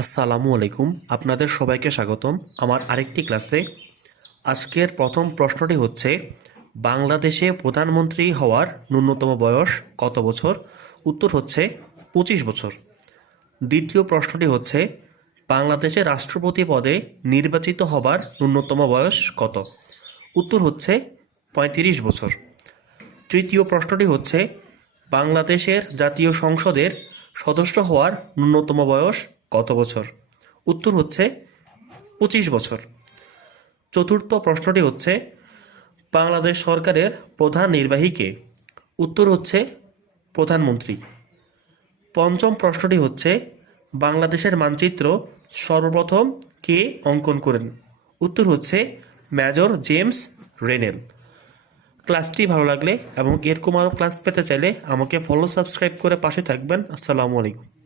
আসসালামু আলাইকুম। আপনাদের সবাইকে স্বাগতম আমার আরেকটি ক্লাসে। আজকের প্রথম প্রশ্নটি হচ্ছে, বাংলাদেশে প্রধানমন্ত্রী হওয়ার ন্যূনতম বয়স কত বছর? উত্তর হচ্ছে 25 বছর। দ্বিতীয় প্রশ্নটি হচ্ছে, বাংলাদেশের রাষ্ট্রপতি পদে নির্বাচিত হবার ন্যূনতম বয়স কত? উত্তর হচ্ছে 35 বছর। তৃতীয় প্রশ্নটি হচ্ছে, বাংলাদেশের জাতীয় সংসদের সদস্য হওয়ার ন্যূনতম বয়স কত বছর? উত্তর হচ্ছে 25 বছর। চতুর্থ প্রশ্নটি হচ্ছে, বাংলাদেশ সরকারের প্রধান নির্বাহী কে? উত্তর হচ্ছে প্রধানমন্ত্রী। পঞ্চম প্রশ্নটি হচ্ছে, বাংলাদেশের মানচিত্র সর্বপ্রথম কে অঙ্কন করেন? উত্তর হচ্ছে মেজর জেমস রেনেল। ক্লাসটি ভালো লাগলে এবং এরকম আরও ক্লাস পেতে চাইলে আমাকে ফলো সাবস্ক্রাইব করে পাশে থাকবেন। আসসালামু আলাইকুম।